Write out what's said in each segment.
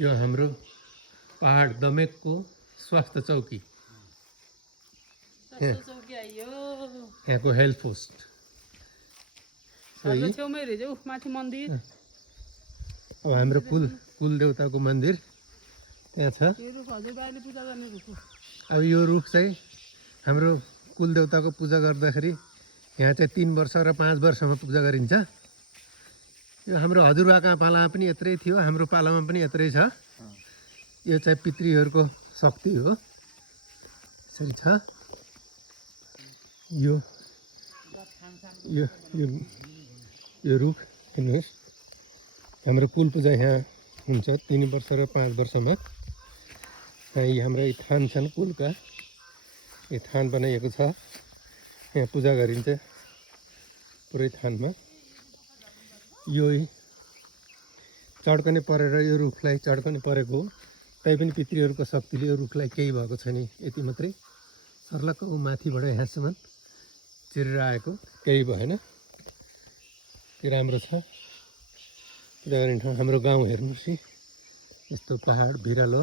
यो हाम्रो पहाड दमेकको स्वास्थ्य चौकी, यहाँको हेल्थ पोस्ट। माथि मन्दिर, अब हाम्रो कुल देवताको मन्दिर त्यहाँ छ। अब यो रुख चाहिँ हाम्रो कुल देवताको पूजा गर्दाखेरि यहाँ चाहिँ 3 वर्ष र 5 वर्षमा पूजा गरिन्छ। यो हाम्रो हजुरबाका पालामा पनि यत्रै थियो, हाम्रो पालामा पनि यत्रै छ। यो चाहिँ पितृहरूको शक्ति हो। यसरी छ। यो यो यो यो रुख हेर्नुहोस्, हाम्रो कुल पूजा यहाँ हुन्छ 3 वर्ष र 5 वर्षमा। यी हाम्रो थान छन् कुलका, यो थान बनाइएको छ, यहाँ पूजा गरिन्छ पुरै थानमा। यो चड्कने परेर यो रुखलाई चड्कने परेको हो, तैपनि पितृहरूको शक्तिले यो रुखलाई केही भएको छैन। यति मात्रै सर्लक्क माथिबाट यहाँसम्म चिरेर आएको, केही भएन। त्यो राम्रो छ पूजा गर्ने ठाउँ। हाम्रो गाउँ हेर्नुहोस्, यस्तो पहाड भिरालो,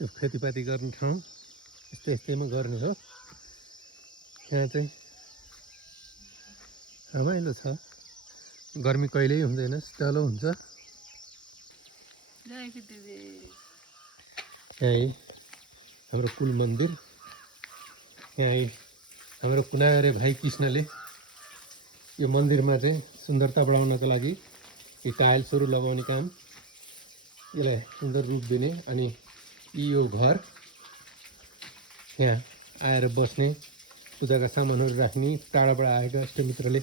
यो खेतीपाती गर्ने ठाउँ यस्तैमा गर्ने हो। यहाँ चाहिँ रमाइलो छ, गर्मी कहिल्यै हुँदैन, शीतलो हुन्छ। यहाँ हाम्रो कुल मन्दिर, यहाँ हाम्रो कुनारे भाइ कृष्णले यो मन्दिरमा चाहिँ सुन्दरता बढाउनको लागि यो टाइल्सहरू लगाउने काम, यसलाई सुन्दर रूप दिने, अनि यो घर यहाँ आएर बस्ने, पूजाका सामानहरू राख्ने, टाढाबाट आएका इष्टमित्रले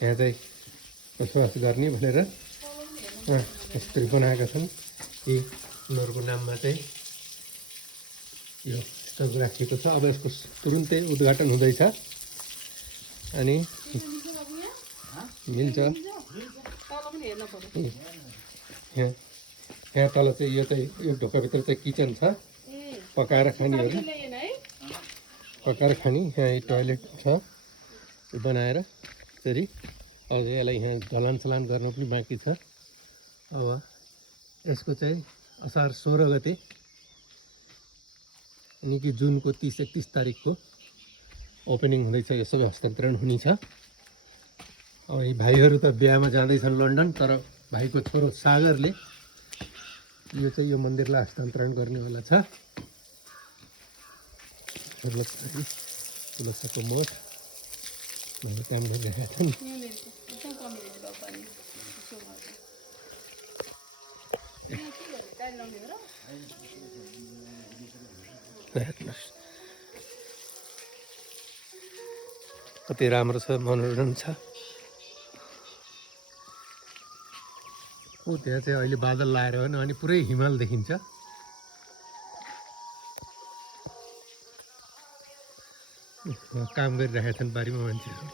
यहाँ चाहिँ बसोबास गर्ने भनेर यसरी बनाएका छन्। यी उनीहरूको नाममा चाहिँ यो स्टक राखिएको छ। अब यसको तुरुन्तै उद्घाटन हुँदैछ अनि मिल्छ। यहाँ तल चाहिँ यो चाहिँ यो ढोकाभित्र चाहिँ किचन छ, पकाएर खानेहरू पकाएर खाने। यहाँ टोयलेट छ बनाएर यसरी। अझ यसलाई यहाँ ढलान सलान गर्न पनि बाँकी छ। अब यसको चाहिँ असार 16 गते अनि कि जुनको 30-31 तारिकको ओपनिङ हुँदैछ। यो सबै हस्तान्तरण हुनेछ। अब यी भाइहरू त बिहामा जाँदैछन् लन्डन, तर भाइको छोरो सागरले यो चाहिँ यो मन्दिरलाई हस्तान्तरण गर्नेवाला छ। तुलसीको मठ भन्ने काम गरिरहेका छन्। कति राम्रो छ, मनोरञ्जन छ। त्यहाँ चाहिँ अहिले बादल लाएर हो अनि पुरै हिमाल देखिन्छ। काम गरिरहेका छन् बारीमा मान्छेहरू।